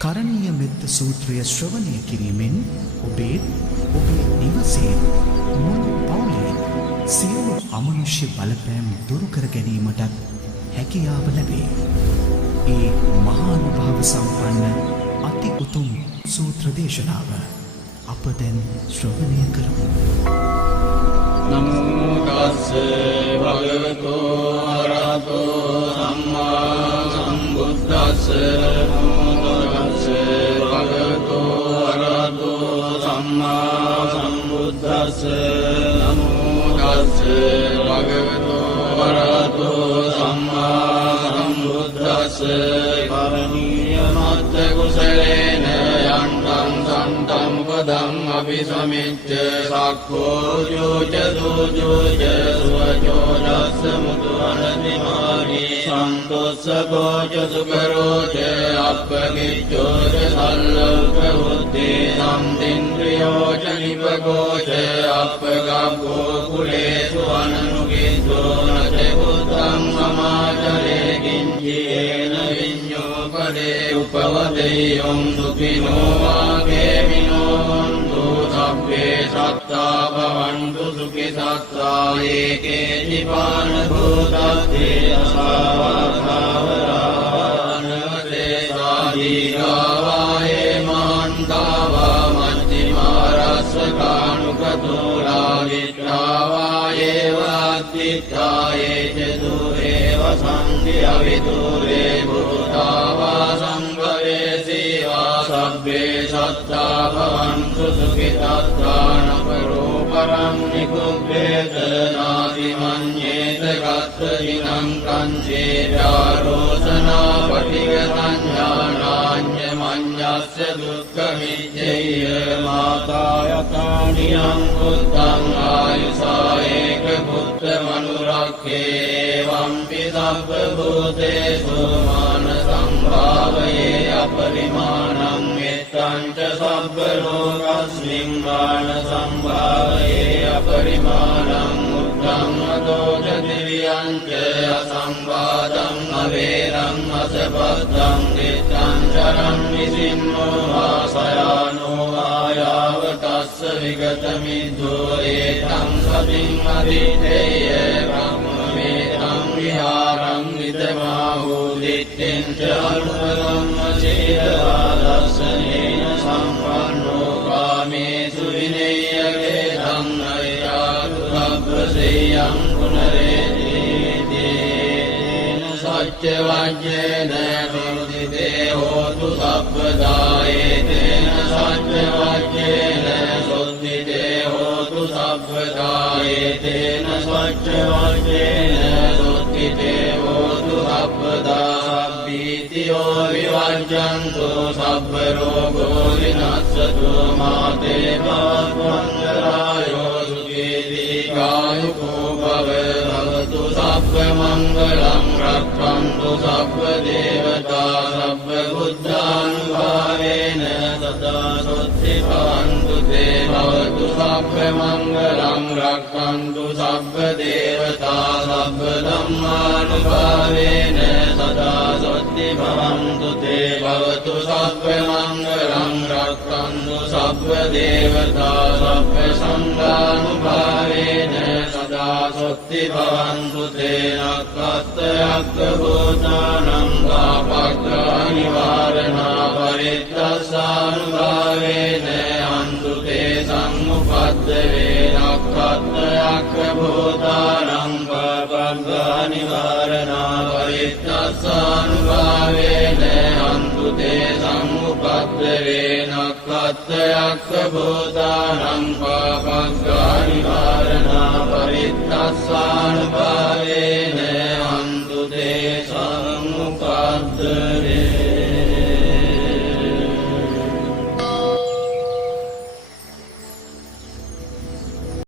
කරණීය මෙත්ත සූත්‍රය ශ්‍රවණය කිරීමෙන් ඔබේ නිවසේ මුළු පවුලේ සියලු අමනුෂ්‍ය බලපෑම් දුරු කර ගැනීමටත් හැකියාව ලැබේ. ඒ මහානුභාව සම්පන්න අති උතුම් සූත්‍ර දේශනාව අප දැන් ශ්‍රවණය කරමු. නමෝ තස්ස භගවතු අරහතෝ සම්මා සම්බුද්දස්ස නමෝ තස්ස භගවතු අරහතෝ සම්මා සම්බුද්දස්ස නමෝ තස්ස භගවතු අරහතෝ සම්මා සම්බුද්දස්ස කරණීය මත්ත කුසලේන යන්තං සන්තං පදං අபிසමිච්ච සක්ඛෝ යෝච දෝජෝච සුවචෝ දස්ස මුතු අනතිමානි සන්තොස්සකෝච සුකරෝච අප්පකිච්චෝච සල්ලෝක බුද්ධේ සම්තින්ද්‍රියෝච නිපකෝච අප්පගබ්බෝ කුලේසු අනනුකිද්දෝ නච බුද්ධං සමාචරේ කිංචේන විඤ්ඤෝ පදේ උපවදෙය්‍යං සුඛිනෝ වාගේමිනෝ හොන්තු සබ්බේ සත්තා භවන්තු සුඛි සත්තා ඒකේ ජීවාන භූතස්සේ අසාවතාවරානවසේ සාදීගාවායේ මාන්තාවා මච්චිමාරස්සකානුකතුලා විත්තාවායේ වාත්තිත්තායේ චතුරේව සන්ති අවිතුරේ භූතාවා සංභවේ සීවා සබ්බේ සත්තා භවන්තු සුඛිතාත්තාන පරෝ පරං නිකුබ්බේත නාති මඤ්ඤේත ගත්තරිනං කංචේ යාරෝසනා පටිග සංඥානාඤ්ඤ මඤ්ඤස්ස දුක්ඛ මිච්ඡේය මාතා යතානියං බුද්ධං ආයුසා ඒක පුත්ත මනුරක්ඛේ වම්පි සබ්බ භූතේසු මාන සම්භාවයේ අපරිමාණං මෙත්තං ච සබ්බ ලෝකස්මින් මාන සම්භාවයේ අපරිමාණං උත්තං අදෝච දිව්‍යං ච අසම්බාධං අවේරං අසබද්ධං දිත්තං චරං නිසින්නෝ ආසයානෝ ආයාව තස්ස විගත මිද්දෝ ඒතං සතින් අදිතේය බ්‍රහ්මමේතං විහාරං විදමාහෝ දිත්තෙන් ච අනුපදං අචේතවාදස්සනේන සම්පන්නෝ කාමේසු විනේයකේ ධම්මයාතු අබ්බසෙයං පුනරේතේන සච්ච වජ්ජේන සොත්තිතේ හෝතු සබ්බදායේතේන සච්ච වජ්ජේන සොත්තිතේ හෝතු සබ්බදායේතේන සච්ච වජ්ජේන සොත්තිතේ හෝතු සබ්බදා සබ්බීතියෝ විවජ්ජන්තු සබ්බ රෝගෝ විනස්සතු මාතේ භවන්තරායෝ සුඛී දීඝායුකෝ භව භවතු සබ්බ මංගලං රක්ඛන්තු සබ්බ දේවතා සබ්බ බුද්ධානුභාවේන සදා සොත්ති භවන්තු තේ භවතු සබ්බ මංගලං රක්ඛන්තු සබ්බ දේවතා සබ්බ ධම්මානුභාවේන සදා සොත්ති භවන්තු තේ භවතු සබ්බ මංගලං රක්ඛන්තු සබ්බ දේවතා සබ්බ සංඝානුභාවේන සදා සොත්ති භවන්තු තේ නක්ඛත්ථයක්ඛ භූතානං පාපග්ගා නිවාරණා පරිත්තස්සානුභාවේන අන්තු තේ සම්මුපද්ද වේ නක්ඛත්ථයක්ඛ භූතානං පාපග්ගා නිවාරණා පරිත්තස්සානුභාවේන අන්තු තේ සම්මුපද්ද වේ නක්ඛත්ථයක්ඛ භූතානං පාපග්ගා නිවාරණා පරිත්තස්සානුභාවේන අන්තු තේ සම්මුපද්ද වේ